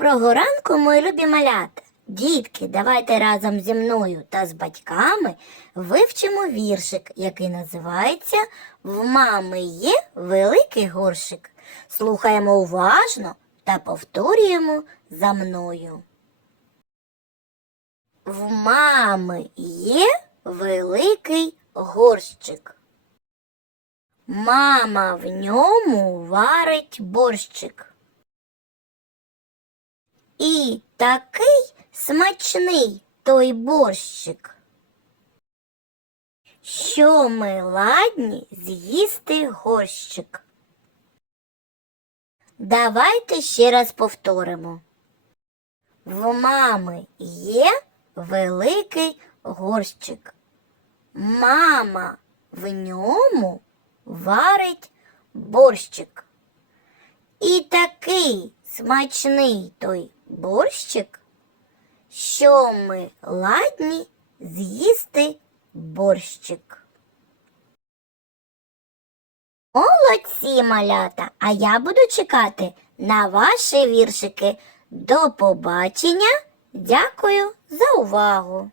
Доброго ранку, мої любі малята! Дітки, давайте разом зі мною та з батьками вивчимо віршик, який називається В мами є великий горщик. Слухаємо уважно та повторюємо за мною. В мами є великий горщик. Мама в ньому варить борщик. І такий смачний той борщик, що ми ладні з'їсти горщик. Давайте ще раз повторимо. В мами є великий горщик. Мама в ньому варить борщик. Смачний той борщик, що ми ладні з'їсти борщик. Молодці, малята, а я буду чекати на ваші віршики. До побачення. Дякую за увагу.